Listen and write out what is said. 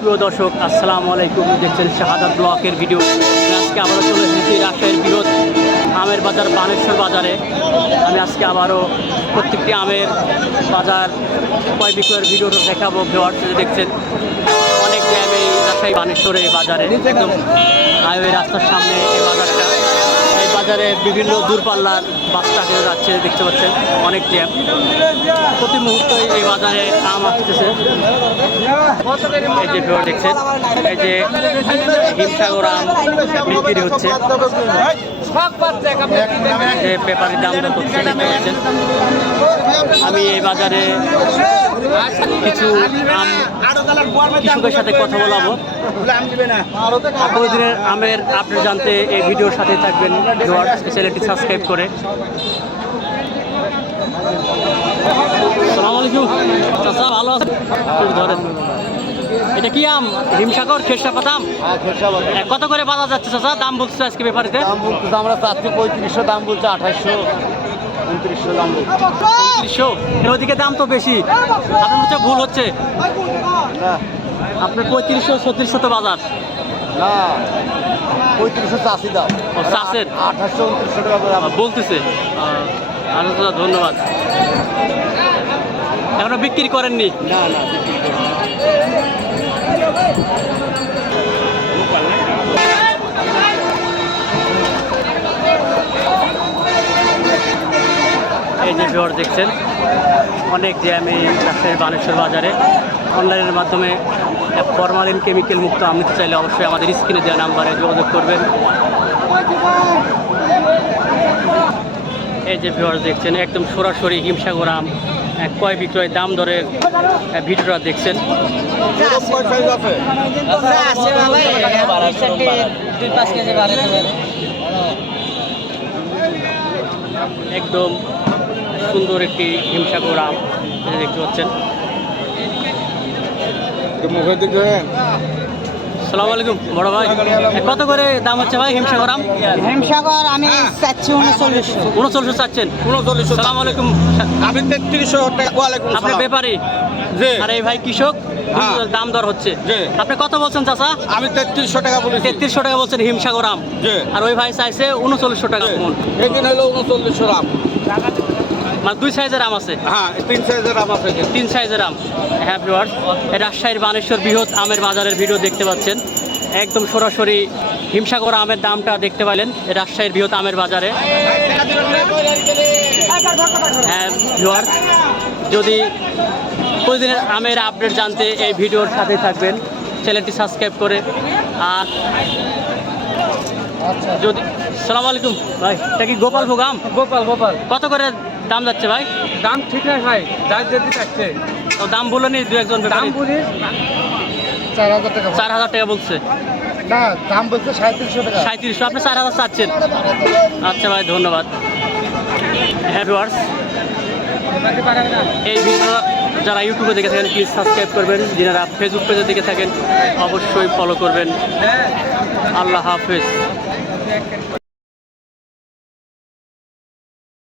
প্রিয় দর্শক আসসালাম আলাইকুম। দেখছেন শাহাদাত ব্লকের ভিডিও। আজকে আবারও চলে এসেছি রাজশাহীর বিরোধ আমের বাজার বানেশ্বর বাজারে। আমি আজকে আবারও প্রত্যেকটি আমের বাজার কয় বিক্রয়ের ভিডিওটা দেখাবো ভিওয়ার্স দেখছেন অনেক জ্যাম এই রাজশাহী বানেশ্বরে বাজারে। একদম হাইওয়ে রাস্তার সামনে এই বাজারটা। বাজারে বিভিন্ন দূরপাল্লার বাসটাকে যাচ্ছে, দেখতে পাচ্ছেন, অনেক জ্যাম। প্রতি মুহূর্তে এই বাজারে আম আসতেছে। এই যে দেখছেন, এই যে হিমসাগর আম বিক্রি হচ্ছে। পেপারের দাম করছে আমি এই বাজারে কিছু কৃষকের সাথে কথা বলাবো। প্রতিদিনের আমের আপডেট জানতে এই ভিডিওর সাথে থাকবেন চ্যানেলটি সাবস্ক্রাইব করে। চাচা ভালো ধরেন। এটা কি আম? হিমসাগর খেরসাপাত আম? কত করে বাজার যাচ্ছে চাচা? দাম বলছে আজকে ব্যাপারে দাম বলতেছে আমরা চাচ্ছি পঁয়ত্রিশশো দাম বলছে আঠাশশো। উনত্রিশশো দাম ওদিকে দাম তো বেশি। আপনার হচ্ছে ভুল হচ্ছে। আপনার পঁয়ত্রিশশো ছত্রিশশো তো বাজার। না পঁয়ত্রিশশো চাষি দাম। ও, চাষের? আঠাশশো উনত্রিশশো টাকা বলতেছে। ধন্যবাদ। এখনও বিক্রি করেননি? না না বিক্রি এই যে ভিওর দেখছেন অনেক জ্যাম এই রাজশাহীর বানেশ্বর বাজারে অনলাইনের মাধ্যমে ফরমালিন কেমিক্যাল মুক্ত আম নিতে চাইলে অবশ্যই আমাদের স্ক্রিনে দেওয়া নাম্বারে যোগাযোগ করবেন। এই যে ভিওর দেখছেন একদম সরাসরি হিমসাগর আম এক ক্রয় বিক্রয় দাম আহ, ভিডিওটা দেখছেন। একদম সুন্দর একটি হিমসাগর আম যে দেখতে পাচ্ছেন। সালাম আলাইকুম বড় ভাই। কত করে দাম হচ্ছে ভাই হিমসাগর আম? হিমসাগর আমি চাচ্ছি উনচল্লিশশো। উনচল্লিশশো চাচ্ছেন। উনচল্লিশশো সালাম আলাইকুম। আমি তেত্রিশশো টাকা ওয়ালাইকুম আপনি ব্যাপারী? জি। আর এই ভাই কৃষক? হ্যাঁ। দাম দর হচ্ছে। আপনি কত বলছেন চাচা? আমি তেত্রিশশো টাকা বলেছি। তেত্রিশশো টাকা বলছেন হিমসাগর আম। আর ওই ভাই চাইছে উনচল্লিশশো টাকা এখানে হলো উনচল্লিশশো দাম মানে দুই সাইজের আম আছে। হ্যাঁ তিন সাইজের দাম আছে তিন সাইজের আম। হ্যাঁ ভিওয়ার্স রাজশাহীর বানেশ্বর বৃহৎ আমের বাজারের ভিডিও দেখতে পাচ্ছেন। একদম সরাসরি হিমসাগর আমের দামটা দেখতে পাইলেন রাজশাহীর বৃহৎ আমের বাজারে। হ্যাঁ ভিওয়ার্স যদি প্রতিদিনের আমের আপডেট জানতে এই ভিডিওর সাথে থাকবেন চ্যানেলটি সাবস্ক্রাইব করে। আর যদি সালাম আলাইকুম। ভাই এটা কি গোপাল ভোগ আম? গোপাল গোপাল। কত করে দাম যাচ্ছে ভাই? দাম ঠিক নাই ভাই যার যেতে থাকছে ও দাম বলেনি দু একজন দাম বলি চার হাজার টাকা চার হাজার টাকা বলছে। না দাম বলছে সাঁত্রিশশো টাকা। সাঁত্রিশশো আপনি চার হাজার চাচ্ছেন। আচ্ছা ভাই ধন্যবাদ। হ্যাঁ ভিউয়ার্স এই ভিডিও যারা ইউটিউবে দেখে থাকেন প্লিজ সাবস্ক্রাইব করবেন। যারা ফেসবুক পেজে দেখে থাকেন অবশ্যই ফলো করবেন। আল্লাহ হাফেজ।